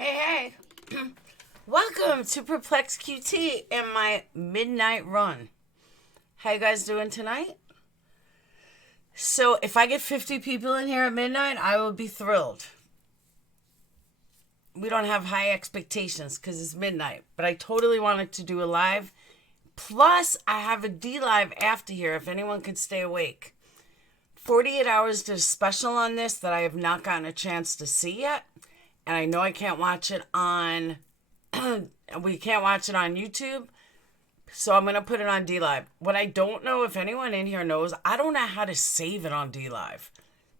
Hey, welcome to PurplexedQT and my midnight run. How you guys doing tonight? So if I get 50 people in here at midnight, I will be thrilled. We don't have high expectations because it's midnight, but I totally wanted to do a live. Plus, I have a D live after here if anyone could stay awake. 48 Hours did a special on this that I have not gotten a chance to see yet. And I know I can't watch it on, we can't watch it on YouTube. So I'm going to put it on D-Live. What I don't know, if anyone in here knows, I don't know how to save it on D-Live.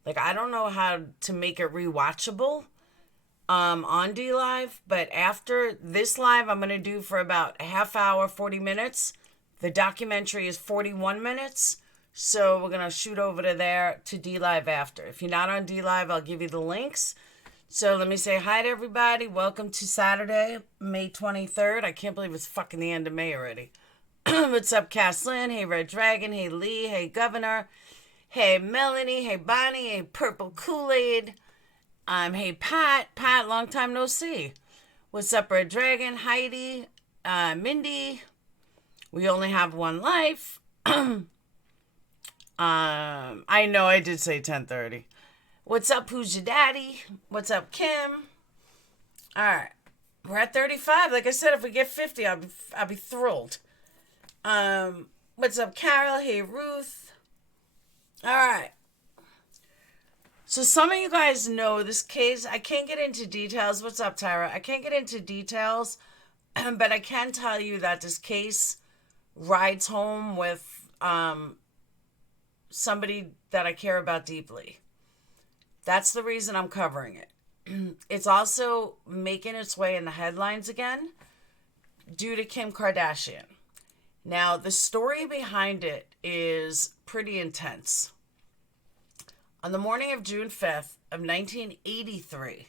Like, I don't know how to make it rewatchable on D-Live. But after this live, I'm going to do for about a half hour, 40 minutes. The documentary is 41 minutes. So we're going to shoot over to there to D-Live after. If you're not on D-Live, I'll give you the links. So let me say hi to everybody. Welcome to Saturday, May 23rd. I can't believe it's fucking the end of May already. What's up, Caslin? Hey, Red Dragon. Hey, Lee. Hey, Governor. Hey, Melanie. Hey, Bonnie. Hey, Purple Kool-Aid. Hey, Pat. Pat, long time no see. What's up, Red Dragon? Heidi. Mindy. We only have one life. I know I did say 10:30. What's up, who's your daddy? What's up, Kim? All right. We're at 35. Like I said, if we get 50, I'll be thrilled. What's up, Carol? Hey, Ruth. All right. So some of you guys know this case. I can't get into details. What's up, Tyra? I can't get into details, but I can tell you that this case rides home with somebody that I care about deeply. That's the reason I'm covering it. It's also making its way in the headlines again due to Kim Kardashian. Now, the story behind it is pretty intense. On the morning of June 5th of 1983,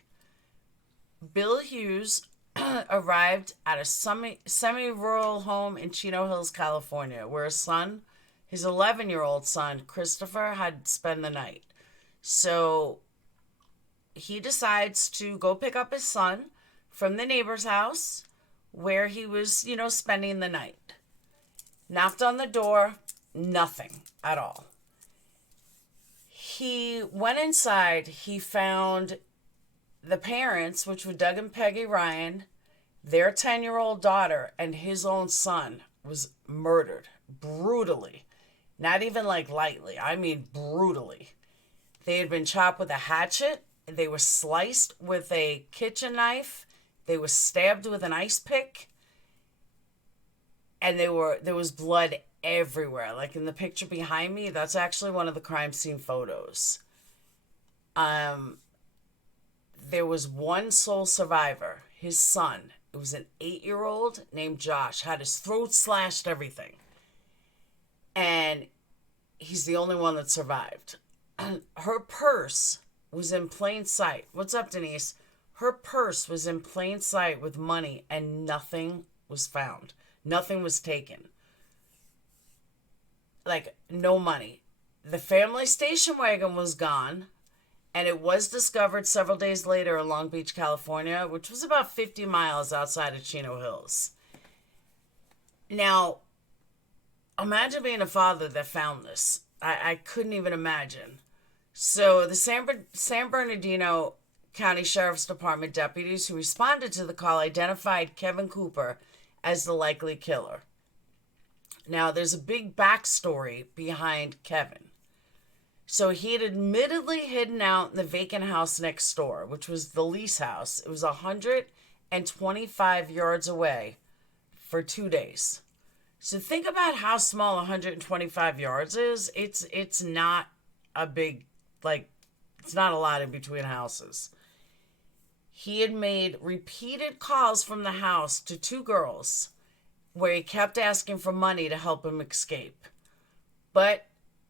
Bill Hughes arrived at a semi-rural home in Chino Hills, California, where his 11-year-old son, Christopher, had spent the night. So he decides to go pick up his son from the neighbor's house where he was, spending the night. Knocked on the door, nothing at all. He went inside, he found the parents, which were Doug and Peggy Ryen, their 10-year-old daughter, and his own son was murdered brutally. Not even like lightly, I mean brutally. They had been chopped with a hatchet. They were sliced with a kitchen knife. They were stabbed with an ice pick. And there was blood everywhere. Like in the picture behind me, that's actually one of the crime scene photos. There was one sole survivor, his son. It was an 8-year-old named Josh. Had his throat slashed, everything. And he's the only one that survived. Her purse was in plain sight. What's up, Denise? Her purse was in plain sight with money and nothing was found. Nothing was taken. Like, no money. The family station wagon was gone, and it was discovered several days later in Long Beach, California, which was about 50 miles outside of Chino Hills. Now, imagine being a father that found this. I couldn't even imagine. So the San Bernardino County Sheriff's Department deputies who responded to the call identified Kevin Cooper as the likely killer. Now, there's a big backstory behind Kevin. So he had admittedly hidden out in the vacant house next door, which was the lease house. It was 125 yards away for 2 days. So think about how small 125 yards is. It's not a big, like, it's not a lot in between houses. He had made repeated calls from the house to 2 girls where he kept asking for money to help him escape. But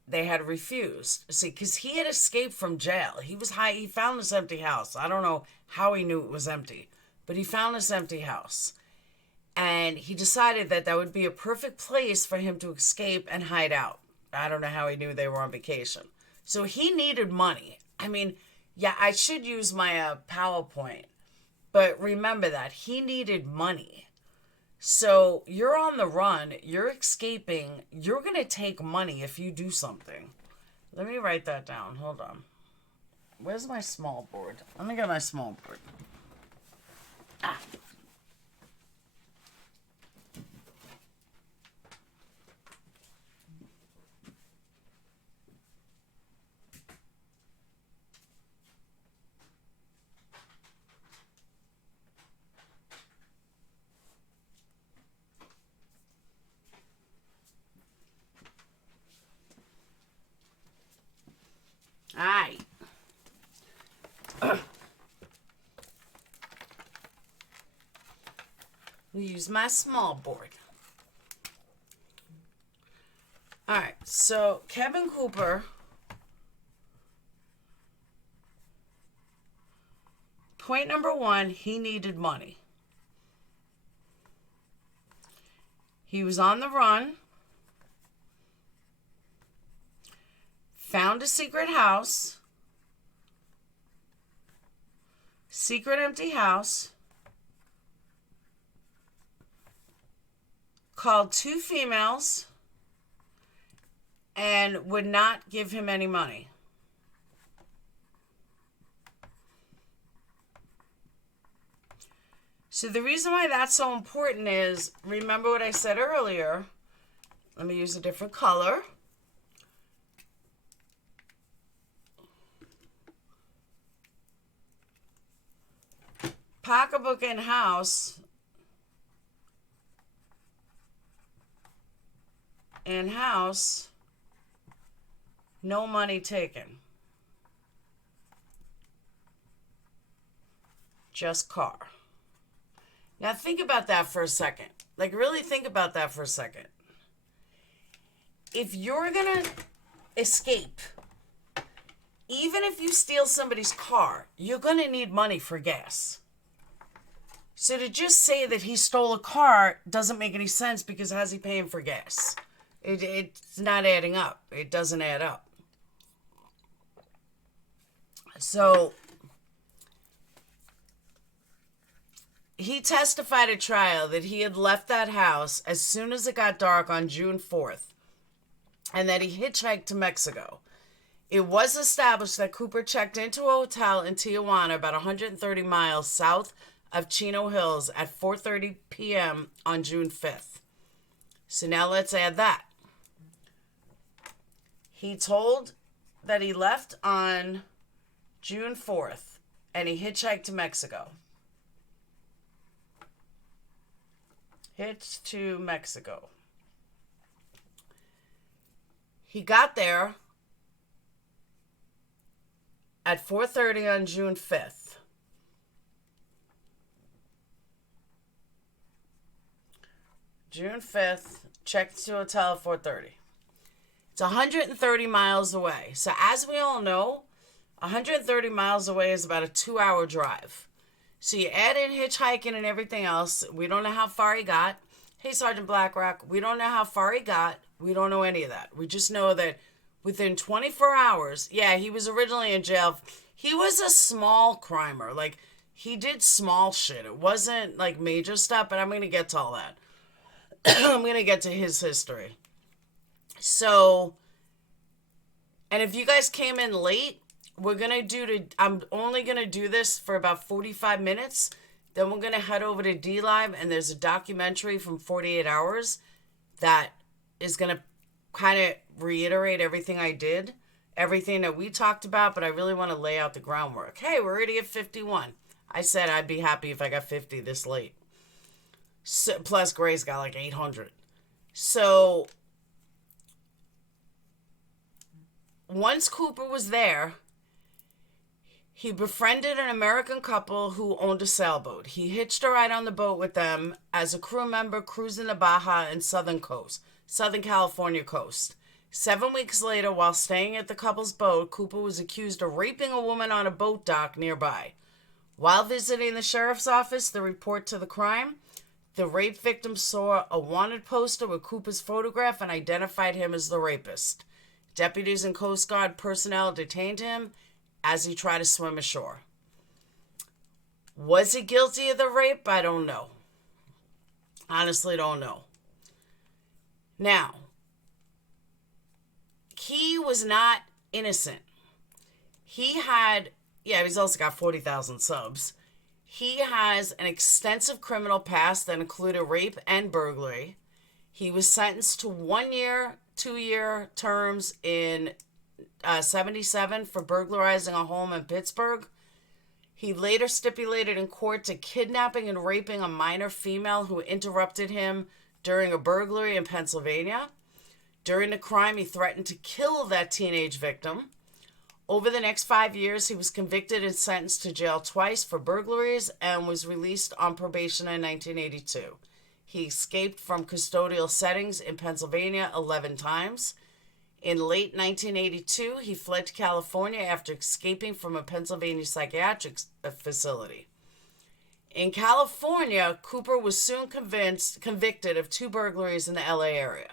they had refused. See, because he had escaped from jail. He was high. He found this empty house. I don't know how he knew it was empty, but he found this empty house. And he decided that that would be a perfect place for him to escape and hide out. I don't know how he knew they were on vacation. So he needed money. I mean, yeah, I should use my PowerPoint. But remember that. He needed money. So you're on the run. You're escaping. You're going to take money if you do something. Let me write that down. Hold on. Where's my small board? Let me get my small board. Ah. Alright. We use my small board. Alright, so Kevin Cooper point number 1, he needed money. He was on the run. Found a secret house, secret empty house, called 2 females, and would not give him any money. So the reason why that's so important is, remember what I said earlier. Let me use a different color. Pocketbook in house. In house. No money taken. Just car. Now think about that for a second. Like, really think about that for a second. If you're gonna escape, even if you steal somebody's car, you're gonna need money for gas. So to just say that he stole a car doesn't make any sense, because how's he paying for gas? It's not adding up. It doesn't add up. So he testified at trial that he had left that house as soon as it got dark on June 4th, and that he hitchhiked to Mexico. It was established that Cooper checked into a hotel in Tijuana, about 130 miles south of Chino Hills, at 4:30 p.m. on June 5th. So now let's add that. He told that he left on June 4th, and he hitchhiked to Mexico. Hitched to Mexico. He got there at 4:30 on June 5th. June 5th, checked to a hotel at 4:30. It's 130 miles away. So as we all know, 130 miles away is about a 2-hour drive. So you add in hitchhiking and everything else. We don't know how far he got. Hey, Sergeant Blackrock, we don't know how far he got. We don't know any of that. We just know that within 24 hours, yeah, he was originally in jail. He was a small crimer. Like, he did small shit. It wasn't like major stuff, but I'm going to get to all that. I'm going to get to his history. So, and if you guys came in late, I'm only going to do this for about 45 minutes. Then we're going to head over to D-Live, and there's a documentary from 48 Hours that is going to kind of reiterate everything I did everything that we talked about, but I really want to lay out the groundwork. Hey, we're already at 51. I said I'd be happy if I got 50 this late. So, plus Gray's got like 800. So once Cooper was there, he befriended an American couple who owned a sailboat. He hitched a ride on the boat with them as a crew member cruising the Baja and Southern California coast. 7 weeks later, while staying at the couple's boat, Cooper was accused of raping a woman on a boat dock nearby. While visiting the sheriff's office to report to the crime, the rape victim saw a wanted poster with Cooper's photograph and identified him as the rapist. Deputies and Coast Guard personnel detained him as he tried to swim ashore. Was he guilty of the rape? I don't know. Honestly, don't know. Now, he was not innocent. He's also got 40,000 subs. He has an extensive criminal past that included rape and burglary. He was sentenced to 1 year, 2-year terms in 77 for burglarizing a home in Pittsburgh. He later stipulated in court to kidnapping and raping a minor female who interrupted him during a burglary in Pennsylvania. During the crime, he threatened to kill that teenage victim. Over the next 5 years, he was convicted and sentenced to jail twice for burglaries and was released on probation in 1982. He escaped from custodial settings in Pennsylvania 11 times. In late 1982, he fled to California after escaping from a Pennsylvania psychiatric facility. In California, Cooper was soon convicted of 2 burglaries in the LA area.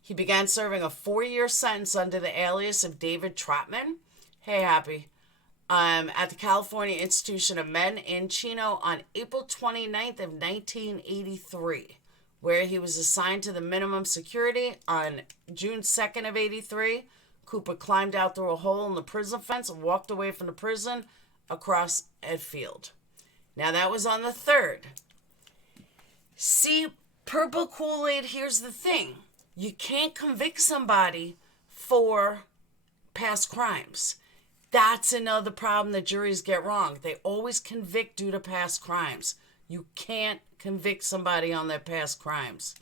He began serving a 4-year sentence under the alias of David Trotman. Hey, Happy. At the California Institution of Men in Chino on April 29th of 1983, where he was assigned to the minimum security. On June 2nd of 83, Cooper climbed out through a hole in the prison fence and walked away from the prison across a field. Now, that was on the 3rd. See, Purple Kool-Aid, here's the thing. You can't convict somebody for past crimes. That's another problem that juries get wrong. They always convict due to past crimes. You can't convict somebody on their past crimes.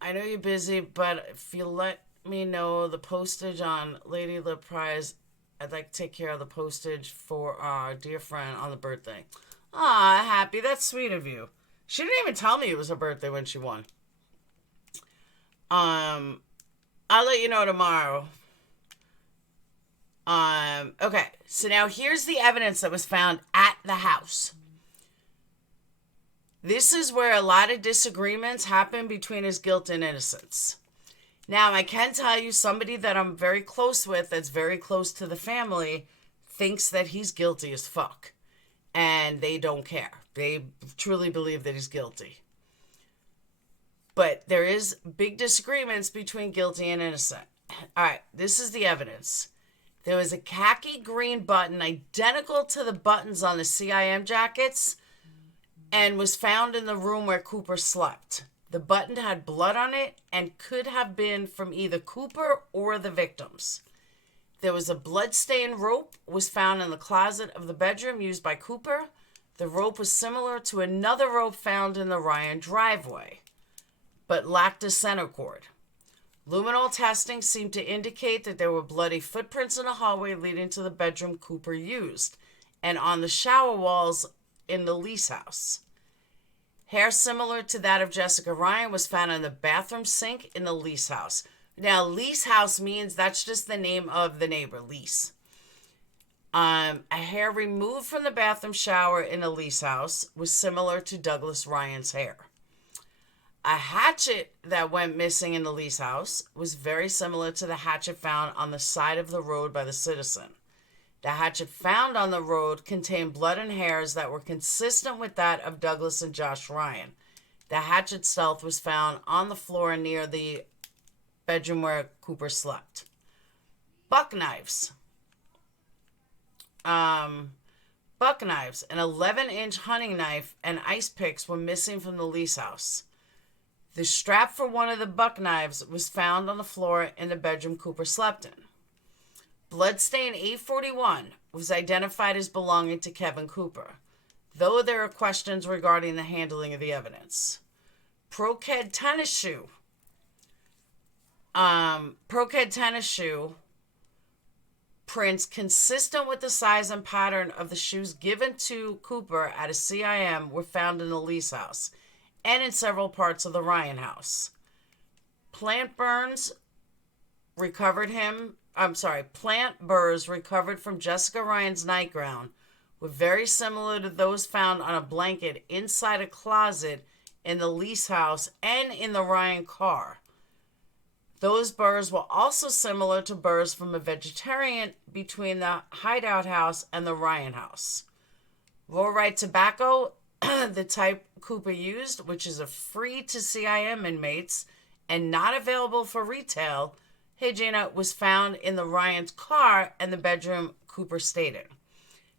I know you're busy, but if you let me know the postage on Lady Lip Prize, I'd like to take care of the postage for our dear friend on the birthday. Aw, Happy, that's sweet of you. She didn't even tell me it was her birthday when she won. I'll let you know tomorrow. Okay, so now here's the evidence that was found at the house. This is where a lot of disagreements happen between his guilt and innocence. Now, I can tell you somebody that I'm very close with, that's very close to the family, thinks that he's guilty as fuck. And they don't care. They truly believe that he's guilty. But there is big disagreements between guilty and innocent. All right, this is the evidence. There was a khaki green button identical to the buttons on the CIM jackets and was found in the room where Cooper slept. The button had blood on it and could have been from either Cooper or the victims. There was a blood-stained rope was found in the closet of the bedroom used by Cooper. The rope was similar to another rope found in the Ryan driveway, but lacked a center cord. Luminol testing seemed to indicate that there were bloody footprints in the hallway leading to the bedroom Cooper used and on the shower walls in the lease house. Hair similar to that of Jessica Ryan was found in the bathroom sink in the lease house. Now, lease house means that's just the name of the neighbor, lease. A hair removed from the bathroom shower in the lease house was similar to Douglas Ryan's hair. A hatchet that went missing in the lease house was very similar to the hatchet found on the side of the road by the citizen. The hatchet found on the road contained blood and hairs that were consistent with that of Douglas and Josh Ryan. The hatchet itself was found on the floor near the bedroom where Cooper slept. Buck knives. An 11-inch hunting knife, and ice picks were missing from the lease house. The strap for one of the buck knives was found on the floor in the bedroom Cooper slept in. Bloodstain 841 was identified as belonging to Kevin Cooper, though there are questions regarding the handling of the evidence. Pro-Ked tennis shoe prints consistent with the size and pattern of the shoes given to Cooper at a CIM were found in the Lease house and in several parts of the Ryen house. Plant burrs recovered from Jessica Ryan's nightgown were very similar to those found on a blanket inside a closet in the Lease house and in the Ryen car. Those burrs were also similar to burrs from a vegetarian between the Hideout house and the Ryen house. Roll-right tobacco, the type Cooper used, which is a free to CIM inmates and not available for retail, hey Jana, was found in the Ryan's car and the bedroom Cooper stayed in.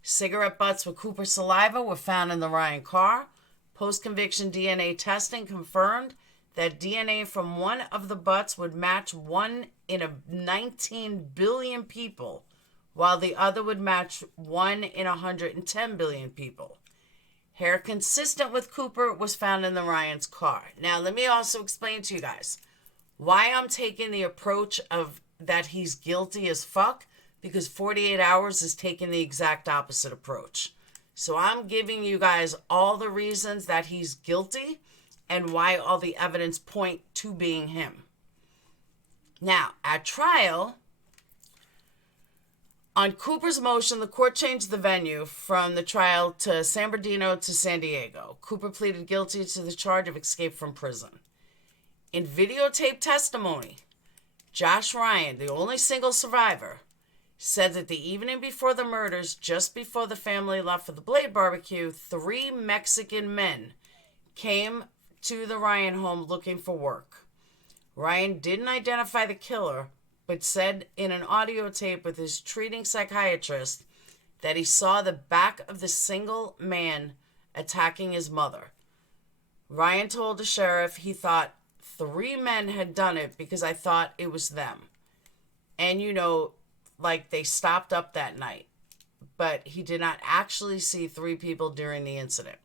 Cigarette butts with Cooper saliva were found in the Ryen car. Post-conviction DNA testing confirmed that DNA from one of the butts would match one in 19 billion people, while the other would match 1 in 110 billion people. Hair consistent with Cooper was found in the Ryan's car. Now, let me also explain to you guys why I'm taking the approach of that he's guilty as fuck, because 48 hours is taking the exact opposite approach. So I'm giving you guys all the reasons that he's guilty and why all the evidence point to being him. Now, at trial, on Cooper's motion, the court changed the venue from the trial to San Bernardino to San Diego. Cooper pleaded guilty to the charge of escape from prison. In videotape testimony, Josh Ryan, the only single survivor, said that the evening before the murders, just before the family left for the Blade Barbecue, 3 Mexican men came to the Ryan home looking for work. Ryan didn't identify the killer, but said in an audio tape with his treating psychiatrist that he saw the back of the single man attacking his mother. Ryan told the sheriff he thought 3 men had done it because I thought it was them. And like they stopped up that night. But he did not actually see 3 people during the incident.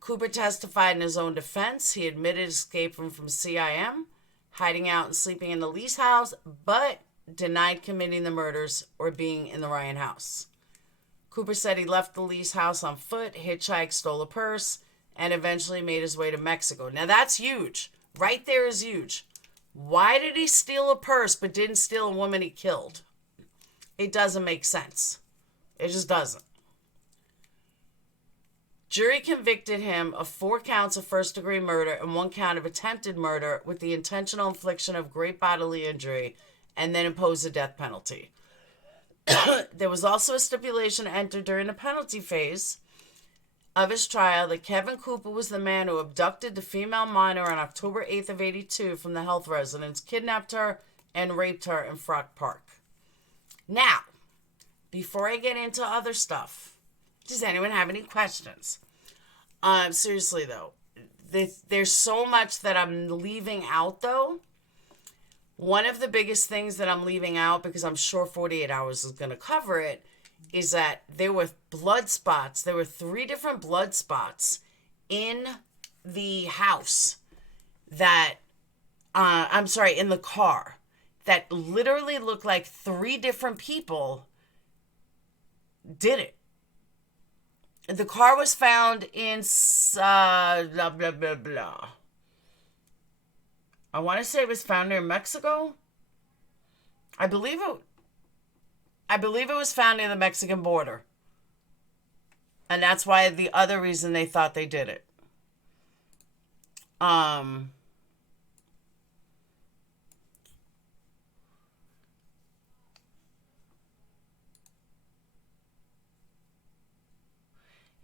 Cooper testified in his own defense. He admitted escaping from CIM, hiding out and sleeping in the Lease house, but denied committing the murders or being in the Ryan house. Cooper said he left the Lease house on foot, hitchhiked, stole a purse, and eventually made his way to Mexico. Now that's huge. Right there is huge. Why did he steal a purse but didn't steal a woman he killed? It doesn't make sense. It just doesn't. Jury convicted him of 4 counts of first-degree murder and 1 count of attempted murder with the intentional infliction of great bodily injury, and then imposed a death penalty. There was also a stipulation entered during the penalty phase of his trial that Kevin Cooper was the man who abducted the female minor on October 8th of 82 from the health residence, kidnapped her, and raped her in Frock Park. Now, before I get into other stuff, does anyone have any questions? Seriously, though, there's so much that I'm leaving out, though. One of the biggest things that I'm leaving out, because I'm sure 48 Hours is going to cover it, is that there were blood spots. There were 3 different blood spots in the house that, in the car, that literally looked like 3 different people did it. The car was found in blah, blah, blah, blah. I want to say it was found near Mexico. I believe it was found near the Mexican border. And that's why the other reason they thought they did it.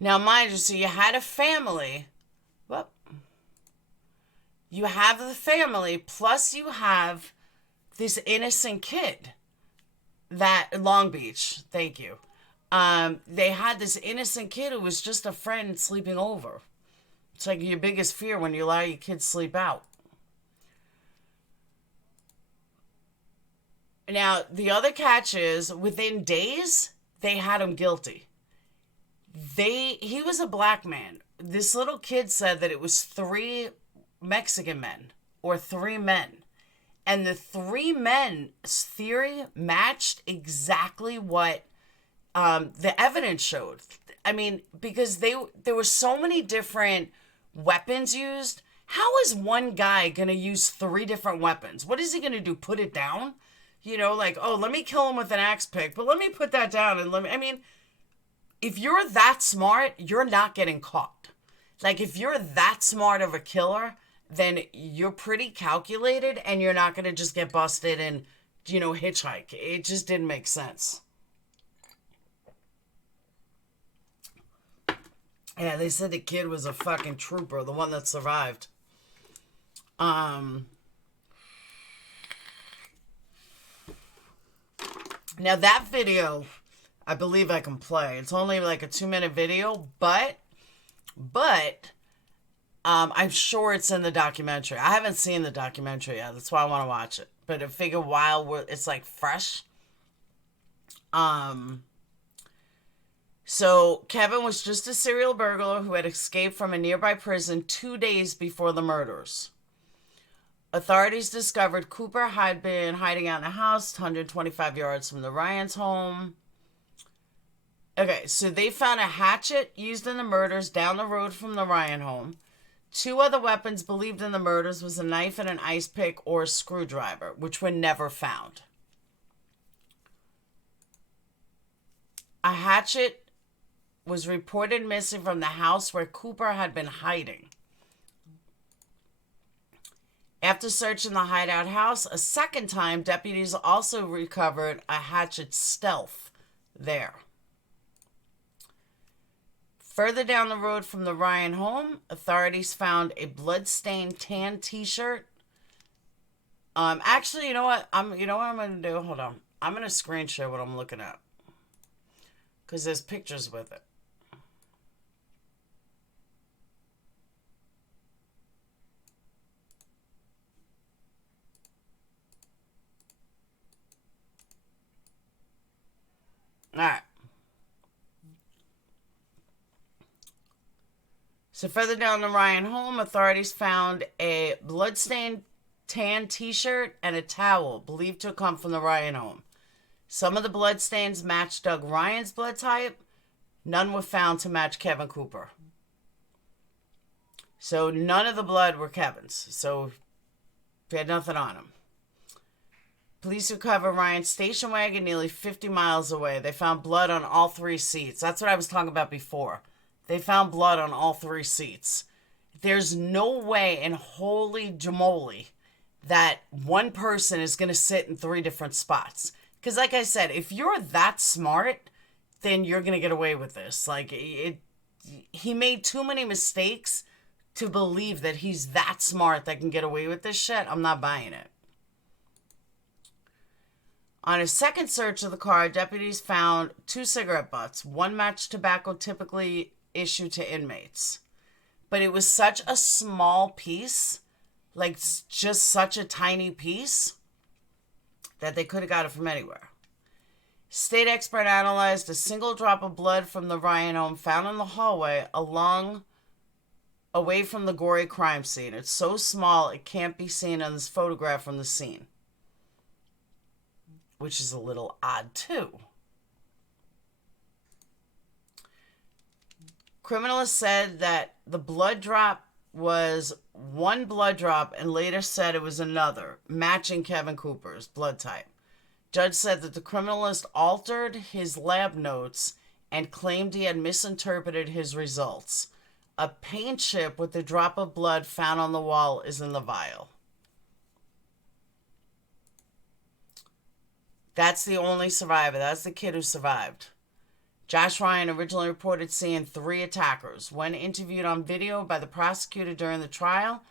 Now, mind you, so you had a family. Well, you have the family, plus you have this innocent kid. That, Long Beach, thank you. They had this innocent kid who was just a friend sleeping over. It's like your biggest fear when you allow your kids sleep out. Now, the other catch is, within days, they had him guilty. He was a black man. This little kid said that it was 3 Mexican men or 3 men. And the 3 men's theory matched exactly what the evidence showed. I mean, because there were so many different weapons used. How is one guy going to use 3 different weapons? What is he going to do? Put it down? You know, like, oh, let me kill him with an axe pick, but let me put that down and I mean, if you're that smart, you're not getting caught. Like, if you're that smart of a killer, then you're pretty calculated and you're not going to just get busted and, you know, hitchhike. It just didn't make sense. Yeah, they said the kid was a fucking trooper, the one that survived. Now that video, I believe I can play. It's only like a 2-minute video, but I'm sure it's in the documentary. I haven't seen the documentary yet. That's why I want to watch it. But I figure while it's like fresh. So Kevin was just a serial burglar who had escaped from a nearby prison 2 days before the murders. Authorities discovered Cooper had been hiding out in a house 125 yards from the Ryans' home. Okay, so they found a hatchet used in the murders down the road from the Ryan home. 2 other weapons believed in the murders was a knife and an ice pick or a screwdriver, which were never found. A hatchet was reported missing from the house where Cooper had been hiding. After searching the hideout house a second time, deputies also recovered a hatchet stealth there. Further down the road from the Ryan home, authorities found a blood-stained tan T-shirt. Actually, you know what I'm going to do? Hold on. I'm going to screen share what I'm looking at. Because there's pictures with it. Alright. So further down the Ryan home, authorities found a bloodstained tan T-shirt and a towel believed to have come from the Ryan home. Some of the bloodstains matched Doug Ryan's blood type. None were found to match Kevin Cooper. So none of the blood were Kevin's. So they had nothing on him. Police recovered Ryan's station wagon nearly 50 miles away. They found blood on all 3 seats. That's what I was talking about before. They found blood on all 3 seats. There's no way in holy jamoly that one person is going to sit in 3 different spots. Because like I said, if you're that smart, then you're going to get away with this. Like, he made too many mistakes to believe that he's that smart that can get away with this shit. I'm not buying it. On a second search of the car, deputies found 2 cigarette butts. One matched tobacco typically issued to inmates. But it was such a small piece, like just such a tiny piece, that they could have got it from anywhere. State expert analyzed a single drop of blood from the Ryan home found in the hallway away from the gory crime scene. It's so small it can't be seen on this photograph from the scene. Which is a little odd, too. Criminalists said that the blood drop was one blood drop and later said it was another, matching Kevin Cooper's blood type. Judge said that the criminalist altered his lab notes and claimed he had misinterpreted his results. A paint chip with the drop of blood found on the wall is in the vial. That's the only survivor. That's the kid who survived. Josh Ryan originally reported seeing 3 attackers. When interviewed on video by the prosecutor during the trial,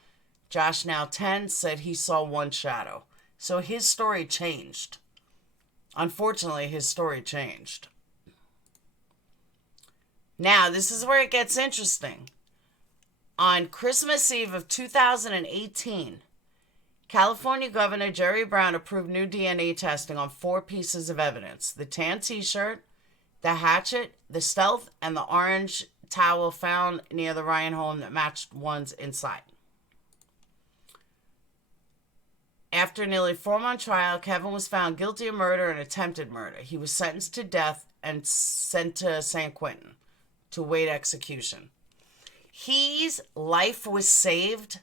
Josh, now 10, said he saw 1 shadow. So his story changed. Unfortunately, his story changed. Now, this is where it gets interesting. On Christmas Eve of 2018, California Governor Jerry Brown approved new DNA testing on 4 pieces of evidence: the tan t-shirt, the hatchet, the stealth, and the orange towel found near the Ryen home that matched ones inside. After nearly 4-month trial, Kevin was found guilty of murder and attempted murder. He was sentenced to death and sent to San Quentin to await execution. His life was saved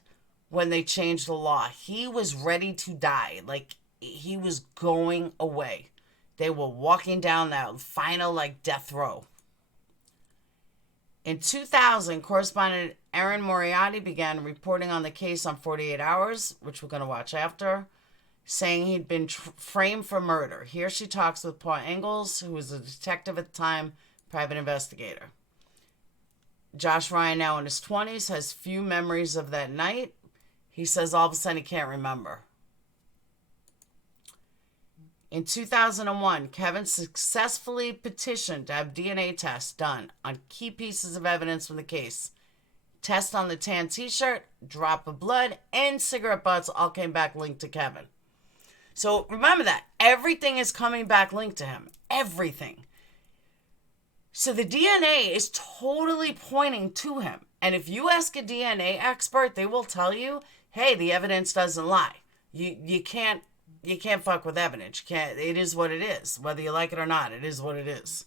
when they changed the law. He was ready to die. Like, he was going away. They were walking down that final, death row. In 2000, correspondent Erin Moriarty began reporting on the case on 48 Hours, which we're going to watch after, saying he'd been framed for murder. Here she talks with Paul Ingalls, who was a detective at the time, private investigator. Josh Ryan, now in his 20s, has few memories of that night. He says all of a sudden he can't remember. In 2001, Kevin successfully petitioned to have DNA tests done on key pieces of evidence from the case. Tests on the tan t-shirt, drop of blood, and cigarette butts all came back linked to Kevin. So remember that. Everything is coming back linked to him. Everything. So the DNA is totally pointing to him. And if you ask a DNA expert, they will tell you, hey, the evidence doesn't lie. You can't fuck with evidence. It is what it is. Whether you like it or not, it is what it is.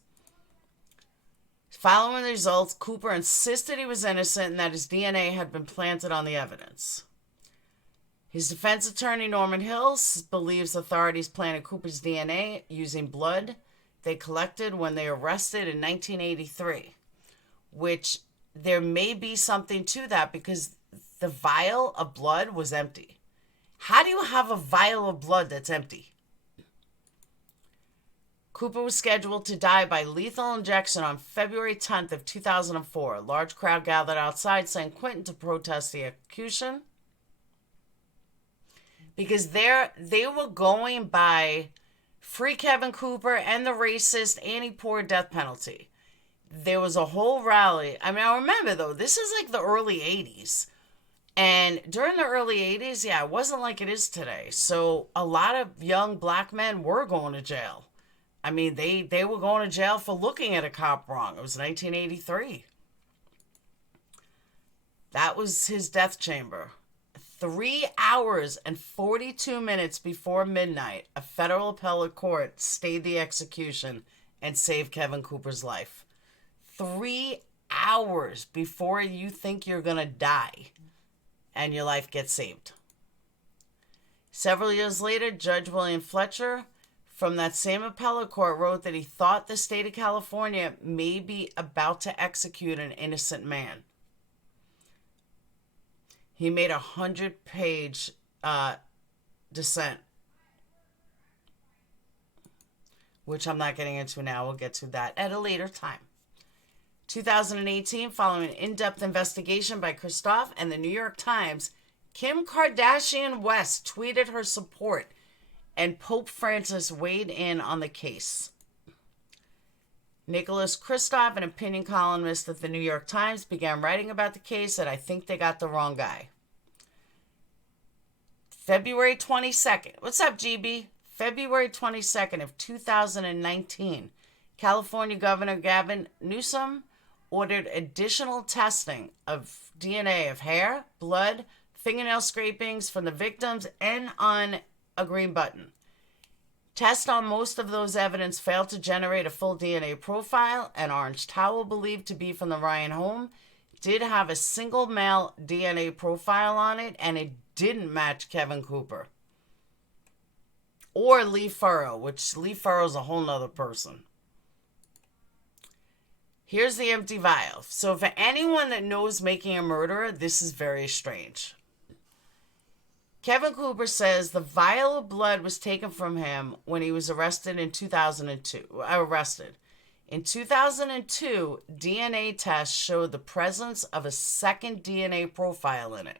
Following the results, Cooper insisted he was innocent and that his DNA had been planted on the evidence. His defense attorney, Norman Hiils, believes authorities planted Cooper's DNA using blood they collected when they arrested in 1983, which there may be something to that because the vial of blood was empty. How do you have a vial of blood that's empty? Cooper was scheduled to die by lethal injection on February 10th of 2004. A large crowd gathered outside San Quentin to protest the execution because they were going by free Kevin Cooper and the racist anti-poor death penalty. There was a whole rally. I mean, I remember, though, this is like the early 80s. And during the early 80s, it wasn't like it is today. So a lot of young black men were going to jail. I mean, they were going to jail for looking at a cop wrong. It was 1983. That was his death chamber. 3 hours and 42 minutes before midnight, a federal appellate court stayed the execution and saved Kevin Cooper's life. 3 hours before you think you're going to die and your life gets saved. Several years later, Judge William Fletcher from that same appellate court wrote that he thought the state of California may be about to execute an innocent man. He made a 100-page dissent, which I'm not getting into now. We'll get to that at a later time. 2018, following an in-depth investigation by Christoph and the New York Times, Kim Kardashian West tweeted her support, and Pope Francis weighed in on the case. Nicholas Kristof, an opinion columnist at the New York Times, began writing about the case and I think they got the wrong guy. February 22nd. What's up, GB? February 22nd of 2019, California Governor Gavin Newsom ordered additional testing of DNA of hair, blood, fingernail scrapings from the victims, and on a green button. Tests on most of those evidence failed to generate a full DNA profile. An orange towel believed to be from the Ryen home did have a single male DNA profile on it, and it didn't match Kevin Cooper. Or Lee Furrow, which Lee Furrow's a whole nother person. Here's the empty vial. So for anyone that knows Making a Murderer, this is very strange. Kevin Cooper says the vial of blood was taken from him when he was arrested in 2002. In 2002, DNA tests showed the presence of a second DNA profile in it.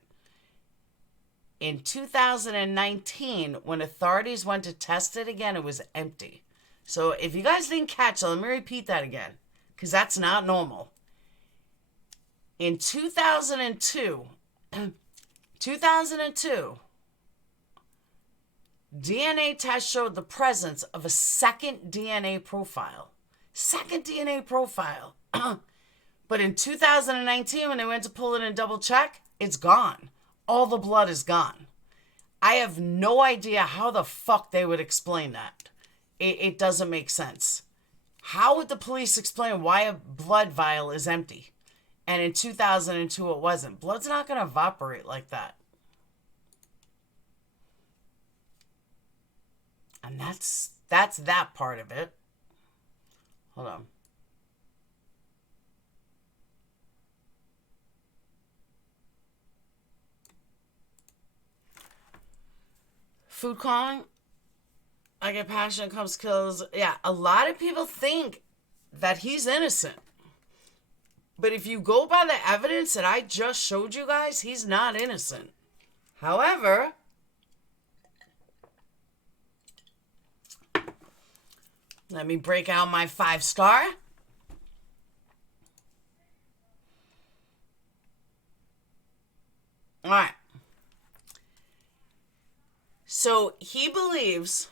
In 2019, when authorities went to test it again, it was empty. So if you guys didn't catch it, let me repeat that again, because that's not normal. In 2002, DNA test showed the presence of a second DNA profile. Second DNA profile. But in 2019, when they went to pull it and double check, it's gone. All the blood is gone. I have no idea how the fuck they would explain that. It doesn't make sense. How would the police explain why a blood vial is empty? And in 2002, it wasn't. Blood's not going to evaporate like that. And that's that part of it. Hold on. Food calling. I get passion comes kills. Yeah, a lot of people think that he's innocent. But if you go by the evidence that I just showed you guys, he's not innocent. However, let me break out my 5-star. All right. So he believes,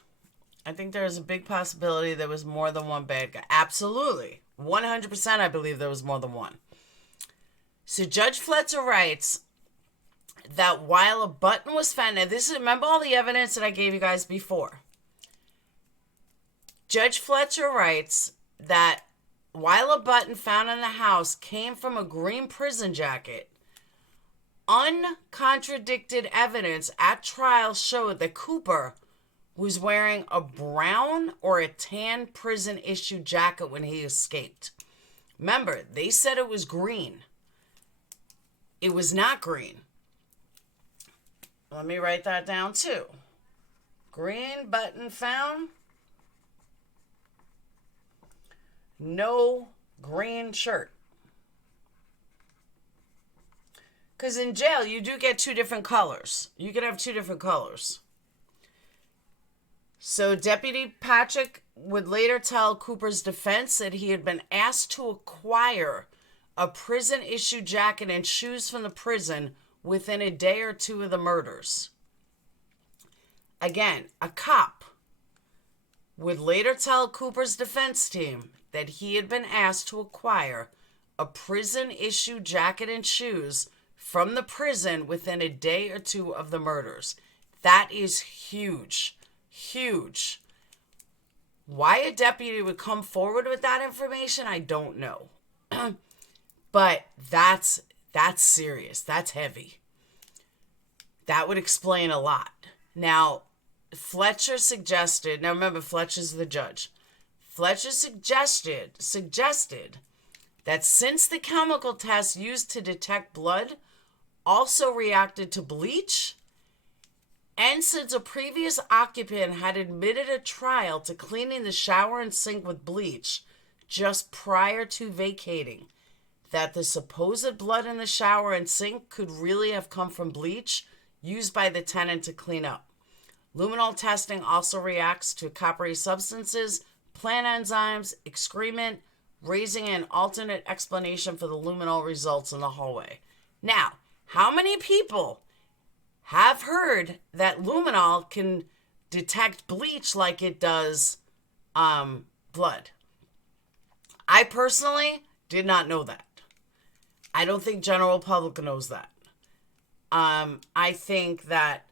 I think there is a big possibility there was more than one bad guy. Absolutely. 100% I believe there was more than one. So Judge Fletcher writes that while a button was found, now this is, remember all the evidence that I gave you guys before. Judge Fletcher writes that while a button found in the house came from a green prison jacket, uncontradicted evidence at trial showed that Cooper was wearing a brown or a tan prison-issued jacket when he escaped. Remember, they said it was green. It was not green. Let me write that down too. Green button found. No green shirt. Because in jail, you do get two different colors. You can have two different colors. So Deputy Patrick would later tell Cooper's defense that he had been asked to acquire a prison-issued jacket and shoes from the prison within a day or two of the murders. Again, a cop would later tell Cooper's defense team that he had been asked to acquire a prison-issued jacket and shoes from the prison within a day or two of the murders. That is huge. Huge. Why a deputy would come forward with that information, I don't know. But that's serious. That's heavy. That would explain a lot. Now, Fletcher suggested, now remember, Fletcher's the judge. Fletcher suggested that since the chemical test used to detect blood also reacted to bleach, and since a previous occupant had admitted at trial to cleaning the shower and sink with bleach just prior to vacating, that the supposed blood in the shower and sink could really have come from bleach used by the tenant to clean up. Luminol testing also reacts to coppery substances, plant enzymes, excrement, raising an alternate explanation for the luminol results in the hallway. Now, how many people have heard that luminol can detect bleach like it does blood? I personally did not know that. I don't think general public knows that. I think that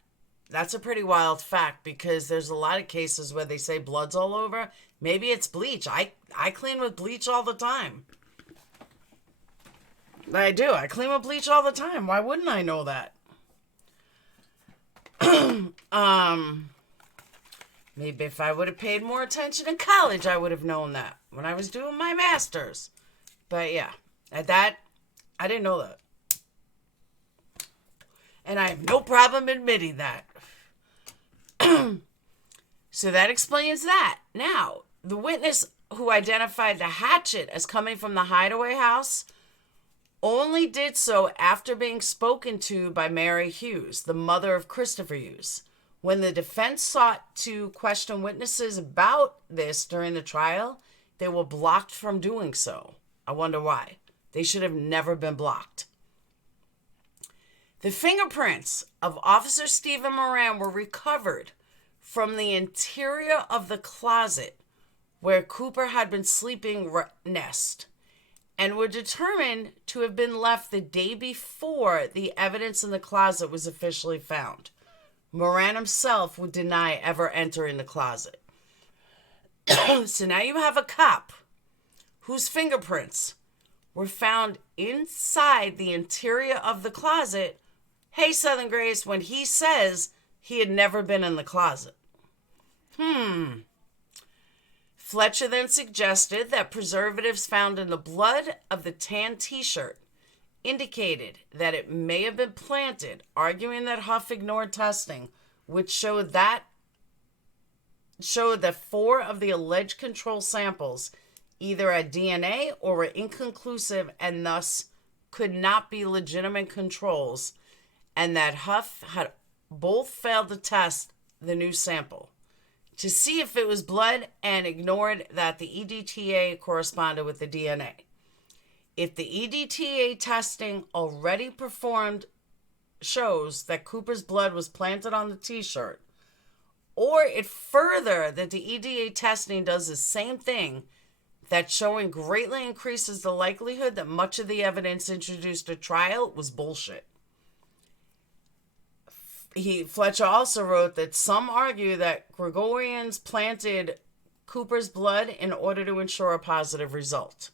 that's a pretty wild fact because there's a lot of cases where they say blood's all over. Maybe it's bleach. I clean with bleach all the time. I do. I clean with bleach all the time. Why wouldn't I know that? Maybe if I would have paid more attention in college, I would have known that when I was doing my master's. But yeah, at that, I didn't know that. And I have no problem admitting that. So that explains that. Now, the witness who identified the hatchet as coming from the hideaway house only did so after being spoken to by Mary Hughes, the mother of Christopher Hughes. When the defense sought to question witnesses about this during the trial, they were blocked from doing so. I wonder why. They should have never been blocked. The fingerprints of Officer Stephen Moran were recovered from the interior of the closet where Cooper had been sleeping nest, and were determined to have been left the day before the evidence in the closet was officially found. Moran himself would deny ever entering the closet. So now you have a cop whose fingerprints were found inside the interior of the closet. Hey, Southern Grace, when he says he had never been in the closet. Fletcher then suggested that preservatives found in the blood of the tan t-shirt indicated that it may have been planted, arguing that Huff ignored testing, which showed that 4 of the alleged control samples either had DNA or were inconclusive and thus could not be legitimate controls, and that Huff had both failed to test the new sample to see if it was blood and ignored that the EDTA corresponded with the DNA. If the EDTA testing already performed shows that Cooper's blood was planted on the t-shirt, or it further that the EDTA testing does the same thing, that showing greatly increases the likelihood that much of the evidence introduced at trial was bullshit. Fletcher also wrote that some argue that Gregorians planted Cooper's blood in order to ensure a positive result.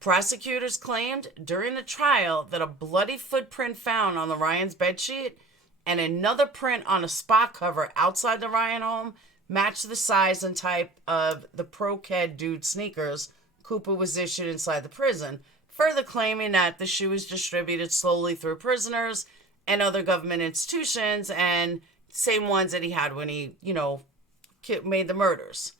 Prosecutors claimed during the trial that a bloody footprint found on the Ryans' bedsheet and another print on a spot cover outside the Ryan home matched the size and type of the Pro-Ked dude sneakers Cooper was issued inside the prison, further claiming that the shoe was distributed slowly through prisoners and other government institutions, and same ones that he had when he, made the murders.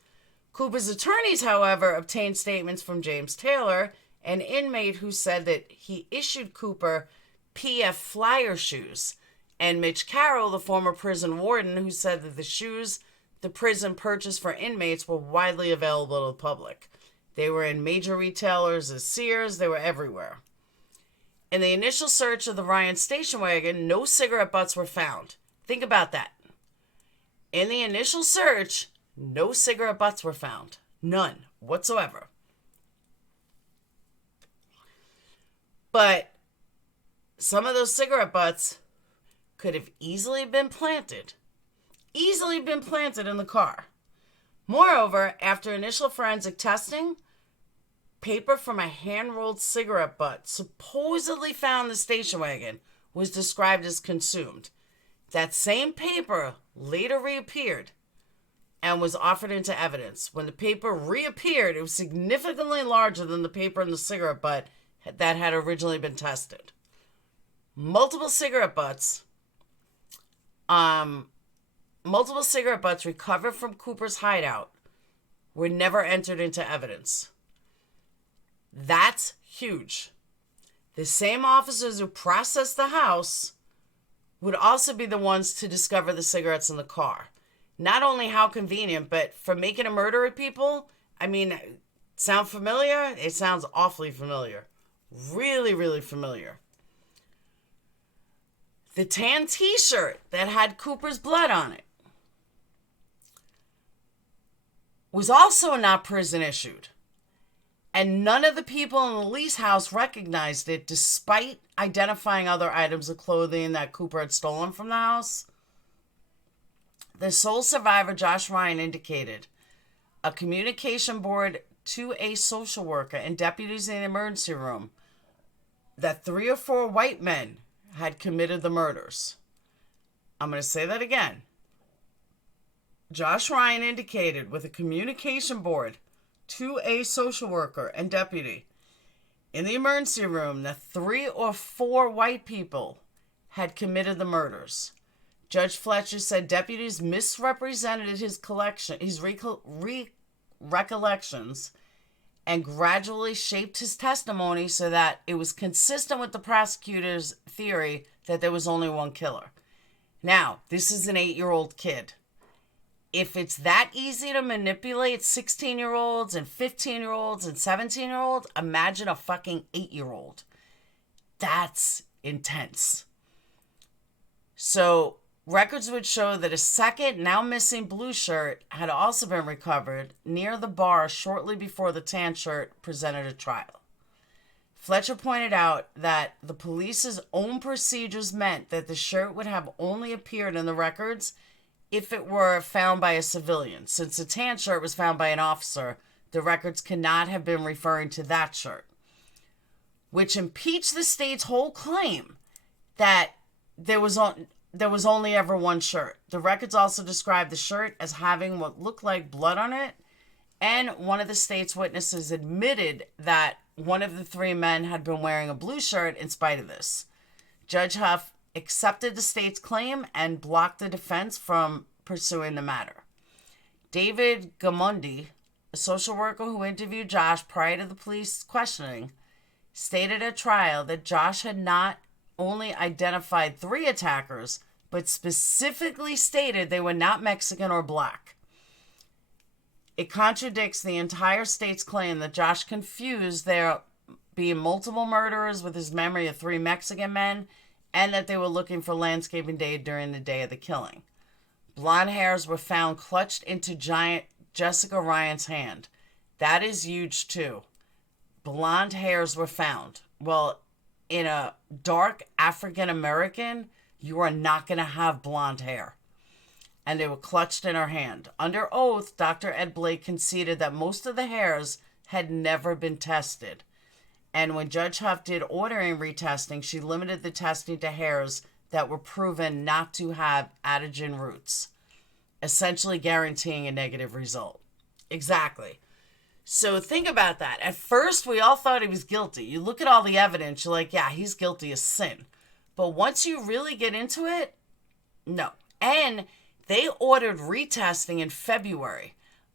Cooper's attorneys, however, obtained statements from James Taylor, an inmate who said that he issued Cooper PF Flyer shoes, and Mitch Carroll, the former prison warden, who said that the shoes the prison purchased for inmates were widely available to the public. They were in major retailers as Sears. They were everywhere. In the initial search of the Ryan station wagon, no cigarette butts were found. Think about that. In the initial search, no cigarette butts were found. None whatsoever. But some of those cigarette butts could have easily been planted in the car. Moreover, after initial forensic testing, paper from a hand-rolled cigarette butt supposedly found in the station wagon was described as consumed. That same paper later reappeared and was offered into evidence. When the paper reappeared, it was significantly larger than the paper in the cigarette butt that had originally been tested. Multiple cigarette butts recovered from Cooper's hideout were never entered into evidence. That's huge. The same officers who processed the house would also be the ones to discover the cigarettes in the car. Not only how convenient, but for making a murder of people, sound familiar? It sounds awfully familiar. Really, really familiar. The tan t-shirt that had Cooper's blood on it was also not prison issued. And none of the people in the lease house recognized it, despite identifying other items of clothing that Cooper had stolen from the house. The sole survivor, Josh Ryan, indicated a communication board to a social worker and deputies in the emergency room that 3 or 4 white men had committed the murders. I'm going to say that again. Josh Ryan indicated with a communication board to a social worker and deputy in the emergency room that 3 or 4 white people had committed the murders. Judge Fletcher said deputies misrepresented his recollections and gradually shaped his testimony so that it was consistent with the prosecutor's theory that there was only one killer. Now, this is an 8-year-old kid. If it's that easy to manipulate 16-year-olds and 15-year-olds and 17-year-olds, imagine a fucking 8-year-old. That's intense. So records would show that a second, now missing blue shirt had also been recovered near the bar shortly before the tan shirt presented at trial. Fletcher pointed out that the police's own procedures meant that the shirt would have only appeared in the records if it were found by a civilian. Since the tan shirt was found by an officer, the records cannot have been referring to that shirt, which impeached the state's whole claim that there was only ever one shirt. The records also described the shirt as having what looked like blood on it, and one of the state's witnesses admitted that one of the three men had been wearing a blue shirt in spite of this. Judge Huff accepted the state's claim and blocked the defense from pursuing the matter. David Gamundi, a social worker who interviewed Josh prior to the police questioning, stated at trial that Josh had not only identified 3 attackers, but specifically stated they were not Mexican or black. It contradicts the entire state's claim that Josh confused there being multiple murderers with his memory of 3 Mexican men, and that they were looking for landscaping day during the day of the killing. Blonde hairs were found clutched into giant Jessica Ryan's hand. That is huge too. Blonde hairs were found. Well, in a dark African American, you are not going to have blonde hair. And they were clutched in her hand. Under oath, Dr. Ed Blake conceded that most of the hairs had never been tested. And when Judge Huff did ordering retesting, she limited the testing to hairs that were proven not to have adagen roots, essentially guaranteeing a negative result. Exactly. So think about that. At first, we all thought he was guilty. You look at all the evidence, you're like, yeah, he's guilty of sin. But once you really get into it, no. And they ordered retesting in February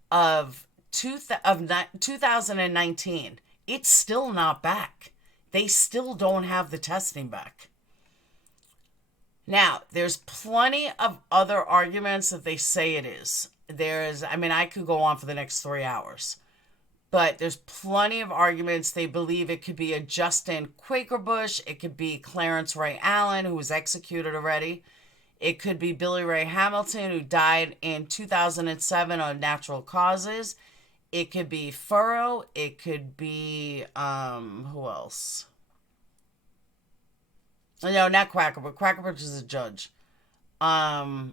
of 2019. It's still not back. They still don't have the testing back. Now, there's plenty of other arguments that they say it is. I could go on for the next 3 hours. But there's plenty of arguments. They believe it could be a Justin Quakerbush. It could be Clarence Ray Allen, who was executed already. It could be Billy Ray Hamilton, who died in 2007 on natural causes. It could be Furrow. It could be, who else? No, not Quackerbush. Quackerbush is a judge. Who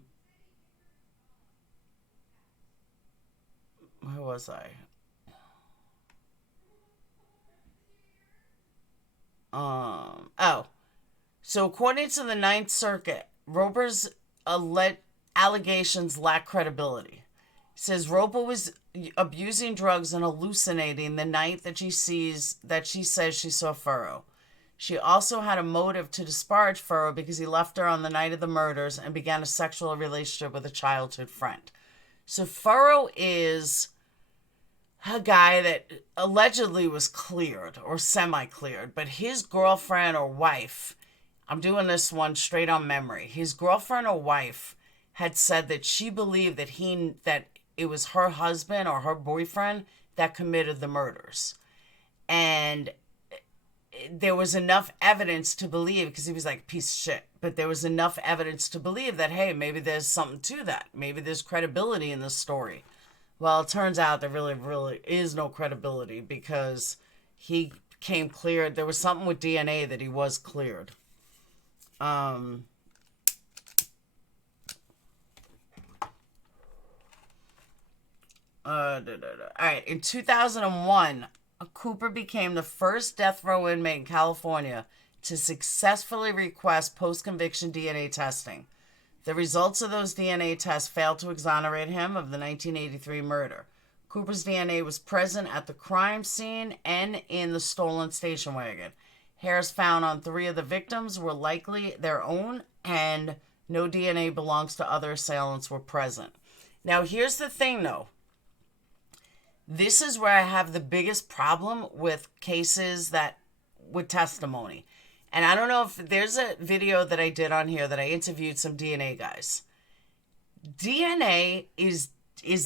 was I? So according to the Ninth Circuit, Roper's allegations lack credibility. It says Roper was abusing drugs and hallucinating the night that she says she saw Furrow. She also had a motive to disparage Furrow because he left her on the night of the murders and began a sexual relationship with a childhood friend. So Furrow is a guy that allegedly was cleared or semi-cleared, but his girlfriend or wife, I'm doing this one straight on memory, his girlfriend or wife had said that she believed that it was her husband or her boyfriend that committed the murders. And there was enough evidence to believe, because he was like a piece of shit, but there was enough evidence to believe that, hey, maybe there's something to that. Maybe there's credibility in this story. Well, it turns out there really, really is no credibility, because he came cleared. There was something with DNA that he was cleared. All right, in 2001, Cooper became the first death row inmate in California to successfully request post-conviction DNA testing. The results of those DNA tests failed to exonerate him of the 1983 murder. Cooper's DNA was present at the crime scene and in the stolen station wagon. Hairs found on 3 of the victims were likely their own, and no DNA belongs to other assailants were present. Now, here's the thing, though. This is where I have the biggest problem with cases with testimony. And I don't know if there's a video that I did on here that I interviewed some DNA guys. DNA is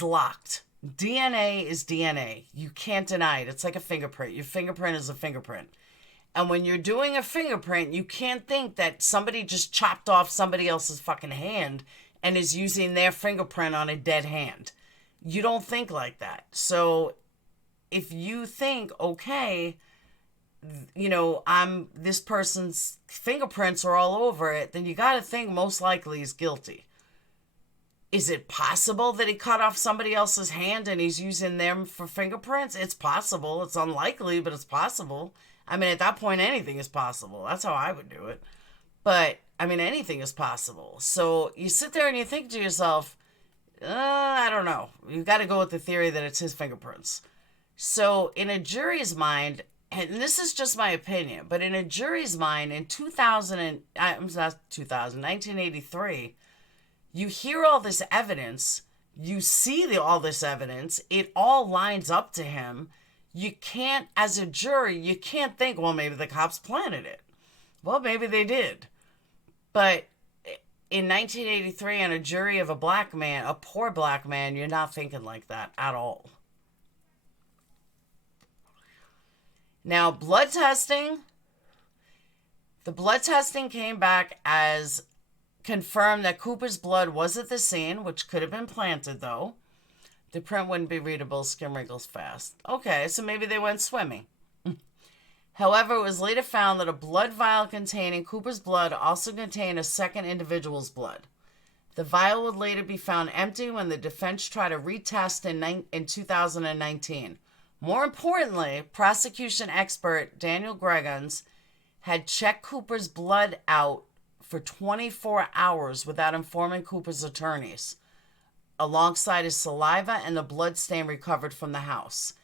locked. DNA is DNA. You can't deny it. It's like a fingerprint. Your fingerprint is a fingerprint. And when you're doing a fingerprint, you can't think that somebody just chopped off somebody else's fucking hand and is using their fingerprint on a dead hand. You don't think like that. So if you think, okay, this person's fingerprints are all over it, then you got to think most likely he's guilty. Is it possible that he cut off somebody else's hand and he's using them for fingerprints? It's possible. It's unlikely, but it's possible. I mean, at that point, anything is possible. That's how I would do it. But, I mean, anything is possible. So you sit there and you think to yourself, I don't know. You've got to go with the theory that it's his fingerprints. So in a jury's mind, and this is just my opinion, but in a jury's mind in 1983, you hear all this evidence, you see all this evidence, it all lines up to him. You can't, as a jury, you can't think, well, maybe the cops planted it. Well, maybe they did. But in 1983, on a jury of a black man, a poor black man, you're not thinking like that at all. Now, blood testing. The blood testing came back as confirmed that Cooper's blood was at the scene, which could have been planted, though. The print wouldn't be readable, skin wrinkles fast. Okay, so maybe they went swimming. However, it was later found that a blood vial containing Cooper's blood also contained a second individual's blood. The vial would later be found empty when the defense tried a retest in 2019. More importantly, prosecution expert Daniel Greggans had checked Cooper's blood out for 24 hours without informing Cooper's attorneys, alongside his saliva and the blood stain recovered from the house.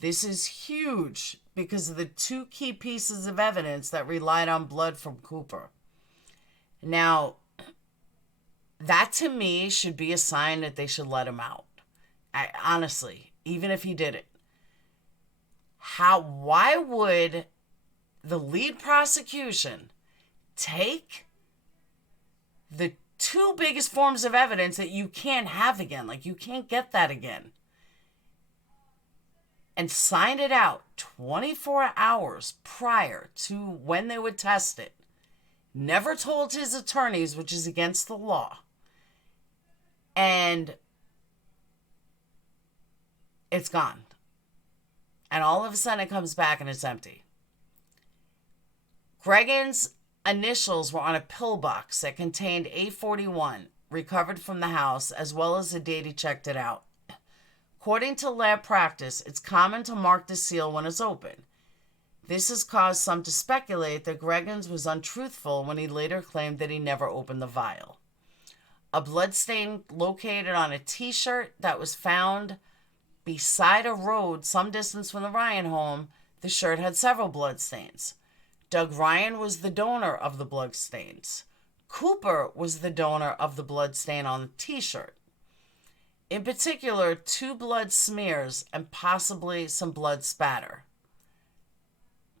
This is huge because of the two key pieces of evidence that relied on blood from Cooper. Now, that to me should be a sign that they should let him out. Honestly, even if he did it. Why would the lead prosecution take the two biggest forms of evidence that you can't have again, like you can't get that again, and sign it out 24 hours prior to when they would test it, never told his attorneys, which is against the law, and it's gone. And all of a sudden it comes back and it's empty. Greggans' initials were on a pillbox that contained A41, recovered from the house, as well as the date he checked it out. According to lab practice, it's common to mark the seal when it's open. This has caused some to speculate that Greggans was untruthful when he later claimed that he never opened the vial. A blood stain located on a t-shirt that was found beside a road some distance from the Ryen home. The shirt had several blood stains. Doug Ryen was the donor of the blood stains. Cooper was the donor of the blood stain on the t-shirt. In particular, 2 blood smears and possibly some blood spatter.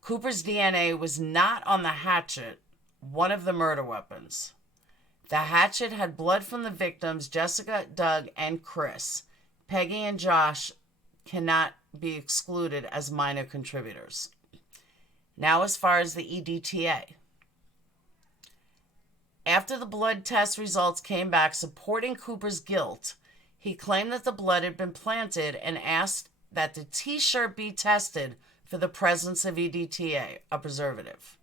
Cooper's DNA was not on the hatchet, one of the murder weapons. The hatchet had blood from the victims, Jessica, Doug, and Chris. Peggy and Josh cannot be excluded as minor contributors. Now, as far as the EDTA. After the blood test results came back supporting Cooper's guilt, he claimed that the blood had been planted and asked that the t-shirt be tested for the presence of EDTA, a preservative.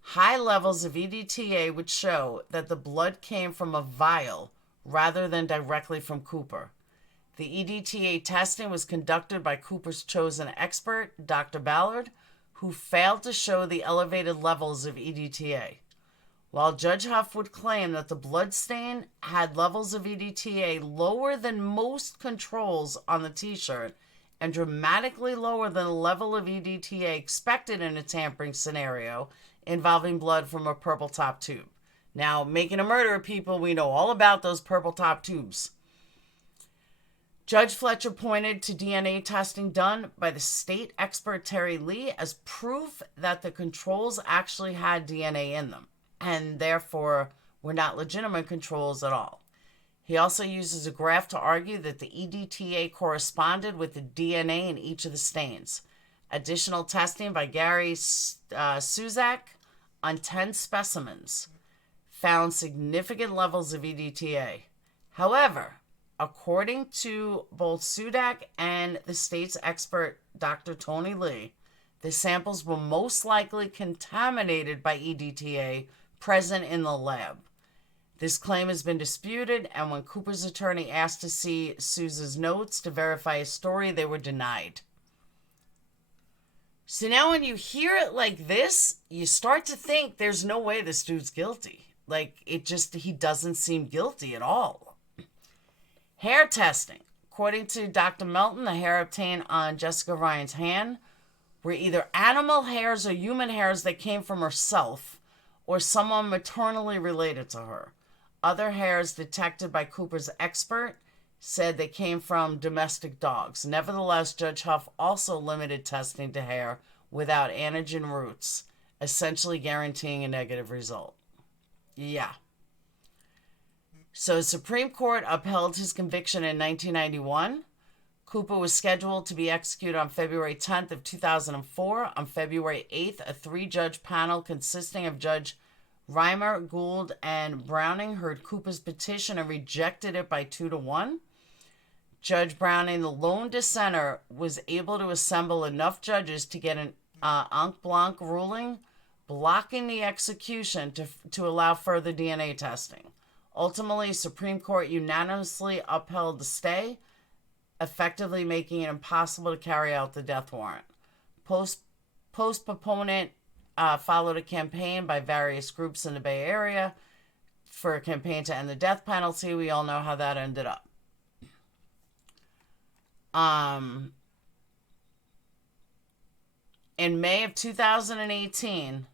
High levels of EDTA would show that the blood came from a vial rather than directly from Cooper. The EDTA testing was conducted by Cooper's chosen expert, Dr. Ballard, who failed to show the elevated levels of EDTA. While Judge Huff would claim that the blood stain had levels of EDTA lower than most controls on the t-shirt and dramatically lower than the level of EDTA expected in a tampering scenario involving blood from a purple top tube. Now, making a murder of people, we know all about those purple top tubes. Judge Fletcher pointed to DNA testing done by the state expert Terry Lee as proof that the controls actually had DNA in them, and therefore were not legitimate controls at all. He also uses a graph to argue that the EDTA corresponded with the DNA in each of the stains. Additional testing by Gary Suzak on 10 specimens found significant levels of EDTA. However, according to both Sudak and the state's expert, Dr. Tony Lee, the samples were most likely contaminated by EDTA present in the lab. This claim has been disputed, and when Cooper's attorney asked to see Sousa's notes to verify his story, they were denied. So now when you hear it like this, you start to think there's no way this dude's guilty. Like, he doesn't seem guilty at all. Hair testing. According to Dr. Melton, the hair obtained on Jessica Ryan's hand were either animal hairs or human hairs that came from herself or someone maternally related to her. Other hairs detected by Cooper's expert said they came from domestic dogs. Nevertheless, Judge Huff also limited testing to hair without antigen roots, essentially guaranteeing a negative result. Yeah. So the Supreme Court upheld his conviction in 1991. Cooper was scheduled to be executed on February 10th of 2004. On February 8th, a 3-judge panel consisting of Judge Reimer, Gould, and Browning heard Cooper's petition and rejected it by 2-1. Judge Browning, the lone dissenter, was able to assemble enough judges to get an en blanc ruling blocking the execution to allow further DNA testing. Ultimately, Supreme Court unanimously upheld the stay, effectively making it impossible to carry out the death warrant. Post-proponent followed a campaign by various groups in the Bay Area for a campaign to end the death penalty. We all know how that ended up. In May of 2018,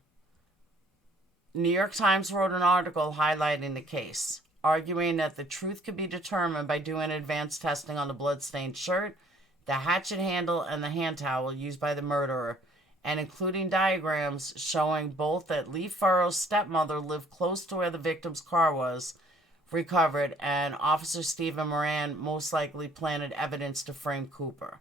New York Times wrote an article highlighting the case, arguing that the truth could be determined by doing advanced testing on the bloodstained shirt, the hatchet handle, and the hand towel used by the murderer, and including diagrams showing both that Lee Furrow's stepmother lived close to where the victim's car was recovered, and Officer Stephen Moran most likely planted evidence to frame Cooper.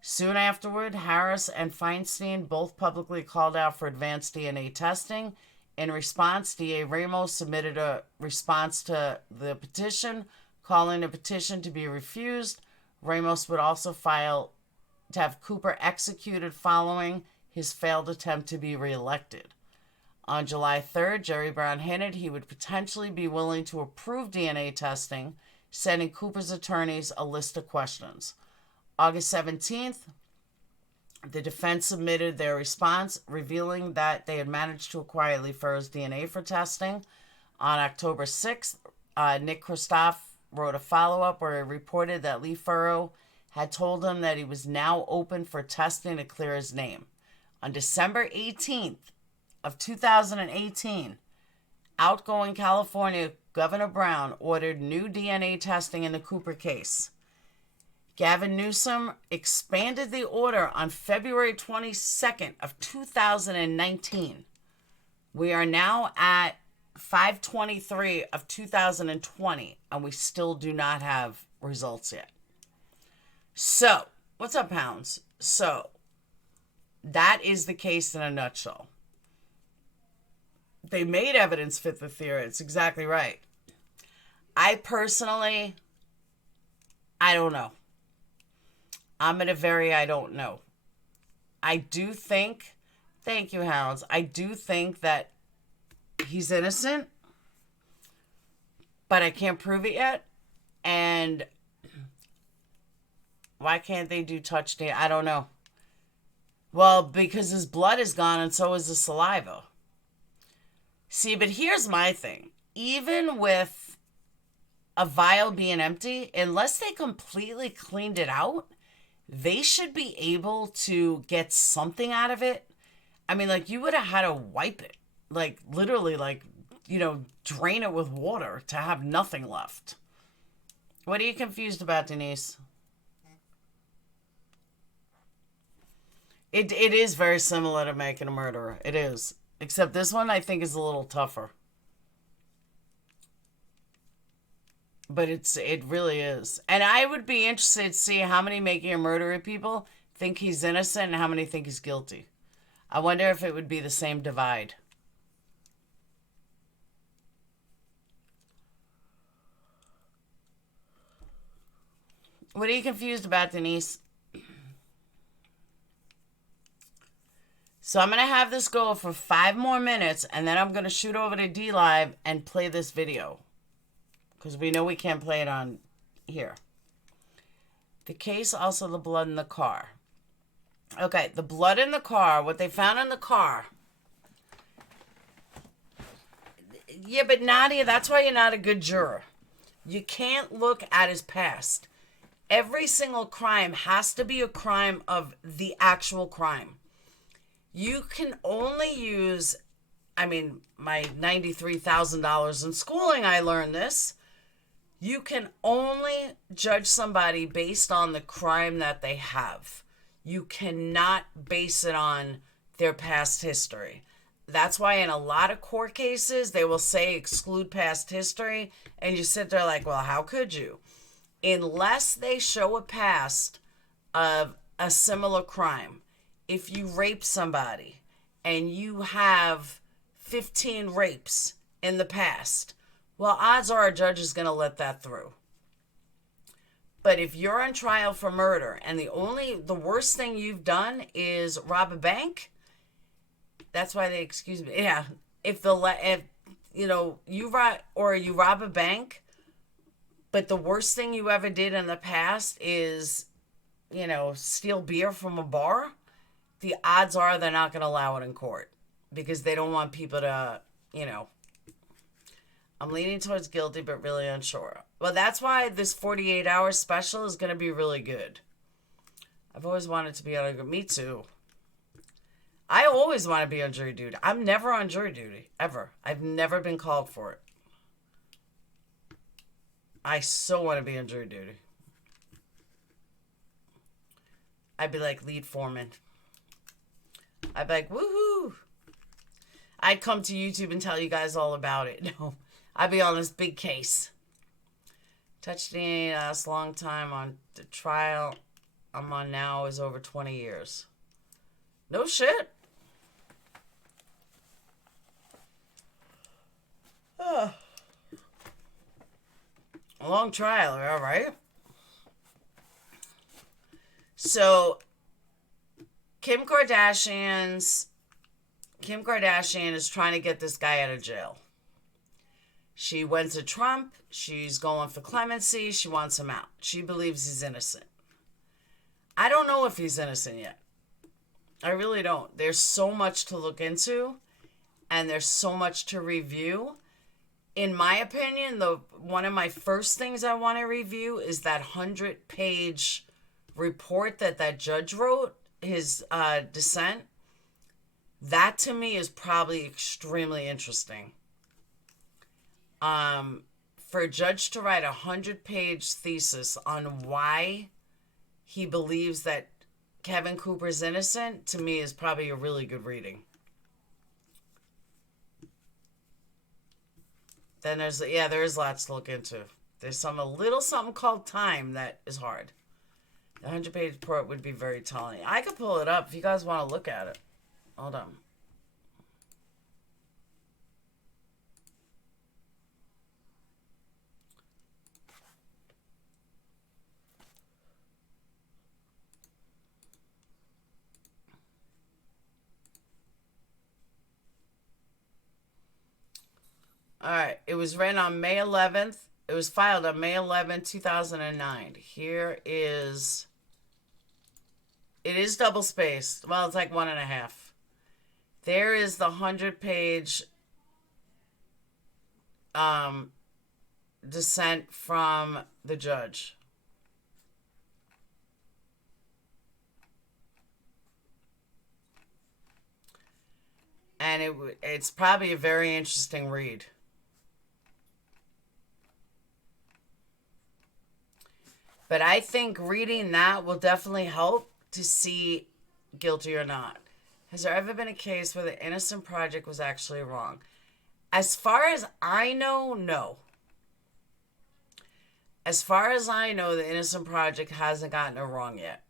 Soon afterward, Harris and Feinstein both publicly called out for advanced DNA testing. In response, DA Ramos submitted a response to the petition, calling the petition to be refused. Ramos would also file to have Cooper executed following his failed attempt to be reelected. On July 3rd, Jerry Brown hinted he would potentially be willing to approve DNA testing, sending Cooper's attorneys a list of questions. August 17th, the defense submitted their response, revealing that they had managed to acquire Lee Furrow's DNA for testing. On October 6th, Nick Kristoff wrote a follow-up where he reported that Lee Furrow had told him that he was now open for testing to clear his name. On December 18th of 2018, outgoing California Governor Brown ordered new DNA testing in the Cooper case. Gavin Newsom expanded the order on February 22nd of 2019. We are now at 5/23 of 2020, and we still do not have results yet. So, what's up, hounds? So, that is the case in a nutshell. They made evidence fit the theory. It's exactly right. I personally, I don't know. I'm at a very I don't know. I do think, thank you, hounds, I do think that he's innocent, but I can't prove it yet. And why can't they do touch DNA? I don't know. Well, because his blood is gone and so is the saliva. See, but here's my thing. Even with a vial being empty, unless they completely cleaned it out, they should be able to get something out of it. I mean, like, you would have had to wipe it. Like, literally, like, you know, drain it with water to have nothing left. What are you confused about, Denise? It is very similar to Making a Murderer. It is. Except this one, I think, is a little tougher. But it really is. And I would be interested to see how many Making a Murderer people think he's innocent and how many think he's guilty. I wonder if it would be the same divide. What are you confused about, Denise? So I'm going to have this go for 5 more minutes, and then I'm going to shoot over to D Live and play this video. Because we know we can't play it on here. The case, also the blood in the car. Okay, the blood in the car, what they found in the car. Yeah, but Nadia, that's why you're not a good juror. You can't look at his past. Every single crime has to be a crime of the actual crime. You can only use, I mean, my $93,000 in schooling, I learned this. You can only judge somebody based on the crime that they have. You cannot base it on their past history. That's why in a lot of court cases, they will say exclude past history. And you sit there like, well, how could you? Unless they show a past of a similar crime. If you rape somebody and you have 15 rapes in the past, well, odds are a judge is going to let that through. But if you're on trial for murder and the worst thing you've done is rob a bank, that's why they excuse me. Yeah, if you rob a bank, but the worst thing you ever did in the past is, steal beer from a bar, the odds are they're not going to allow it in court because they don't want people to, I'm leaning towards guilty, but really unsure. Well, that's why this 48-hour special is going to be really good. I've always wanted to be on a... Me too. I always want to be on jury duty. I'm never on jury duty, ever. I've never been called for it. I so want to be on jury duty. I'd be like lead foreman. I'd be like, woohoo! I'd come to YouTube and tell you guys all about it. No, I'd be on this big case. Touched DNA last long time on the trial I'm on now is over 20 years. No shit. Oh. A long trial, all right? So, Kim Kardashian is trying to get this guy out of jail. She went to Trump. She's going for clemency. She wants him out. She believes he's innocent. I don't know if he's innocent yet. I really don't. There's so much to look into, and there's so much to review. In my opinion, one of my first things I want to review is that 100-page report that judge wrote, his dissent. That to me is probably extremely interesting. For a judge to write a 100-page thesis on why he believes that Kevin Cooper's innocent, to me is probably a really good reading. Then there is lots to look into. There's a little something called time that is hard. The 100-page report would be very telling. I could pull it up if you guys want to look at it. Hold on. All right. It was written on May 11th. It was filed on May 11th, 2009. Here is... It is double-spaced. Well, it's like 1.5. There is the 100-page dissent from the judge. And it's probably a very interesting read. But I think reading that will definitely help to see guilty or not. Has there ever been a case where the Innocent Project was actually wrong? As far as I know, no. As far as I know, the Innocent Project hasn't gotten it wrong yet.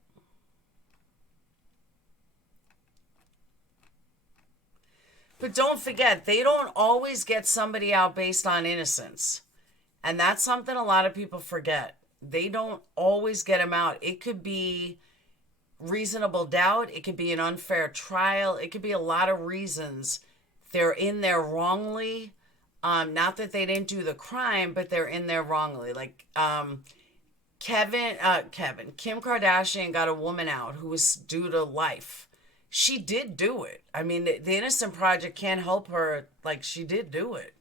But don't forget, they don't always get somebody out based on innocence. And that's something a lot of people forget. They don't always get them out. It could be reasonable doubt. It could be an unfair trial. It could be a lot of reasons they're in there wrongly. Not that they didn't do the crime, but they're in there wrongly. Like Kim Kardashian got a woman out who was due to life. She did do it. I mean, the Innocent Project can't help her. Like, she did do it.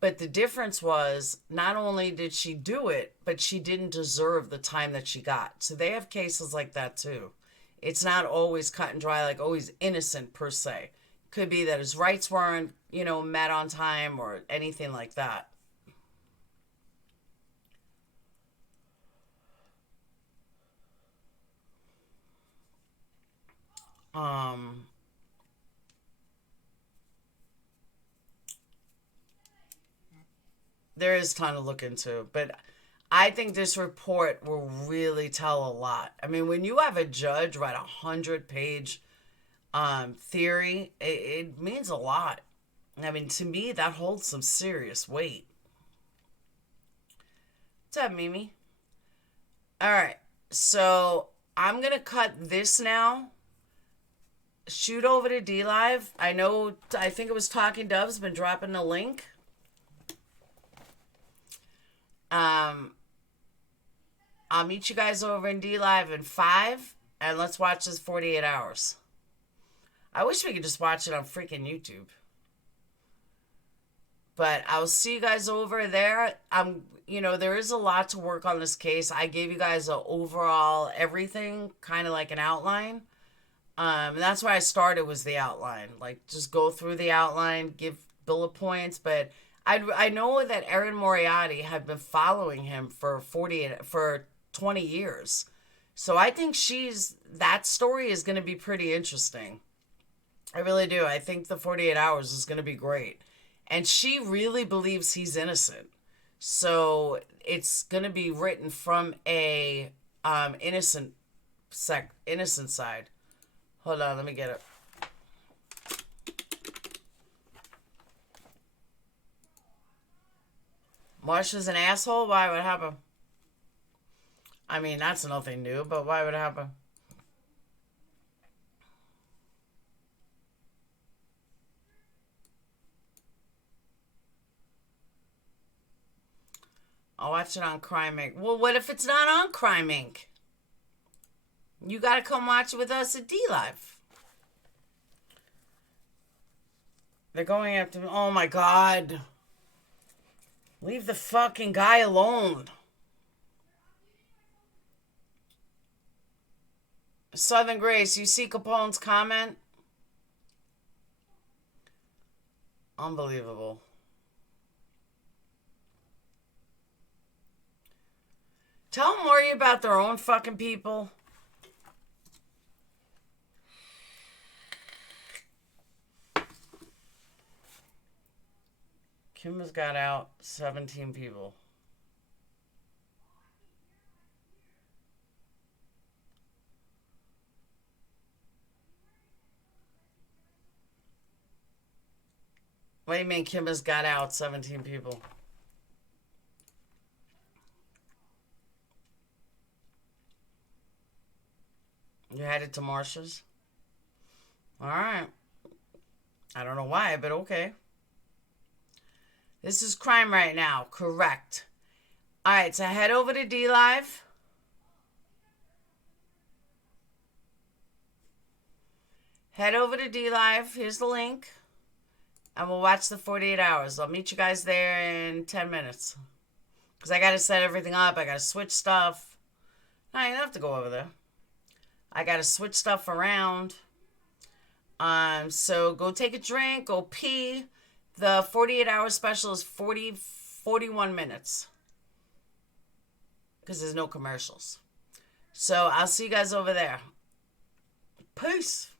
But the difference was, not only did she do it, but she didn't deserve the time that she got. So they have cases like that too. It's not always cut and dry, like, oh, he's innocent per se. Could be that his rights weren't, met on time or anything like that. There is time to look into, but I think this report will really tell a lot. I mean, when you have a judge write 100-page theory, it means a lot. I mean, to me, that holds some serious weight. What's up, Mimi? All right, so I'm gonna cut this now. Shoot over to D Live. I think it was Talking Dove's been dropping the link. I'll meet you guys over in D Live in 5, and let's watch this 48 hours. I wish we could just watch it on freaking YouTube. But I'll see you guys over there. There is a lot to work on this case. I gave you guys an overall everything, kind of like an outline. And that's why I started, was the outline. Like, just go through the outline, give bullet points. But I know that Erin Moriarty had been following him for 20 years. So I think that story is going to be pretty interesting. I really do. I think the 48 hours is going to be great. And she really believes he's innocent. So it's going to be written from a innocent side. Hold on, let me get it. Marsha's an asshole? Why would it happen? I mean, that's nothing new, but why would it happen? I'll watch it on Crime Inc. Well, what if it's not on Crime Inc.? You gotta come watch it with us at D Live. They're going after me. Oh my God. Leave the fucking guy alone. Southern Grace, you see Capone's comment? Unbelievable. Tell them worry about their own fucking people. Kim has got out 17 people. What do you mean Kim has got out 17 people? You headed to Marsha's? Alright. I don't know why, but okay. This is crime right now. Correct. Alright, so head over to D Live. Head over to D Live. Here's the link. And we'll watch the 48 hours. I'll meet you guys there in 10 minutes. Because I got to set everything up. I got to switch stuff. No, you don't have to go over there. I got to switch stuff around. So go take a drink. Go pee. The 48-hour special is 41 minutes. Because there's no commercials. So I'll see you guys over there. Peace.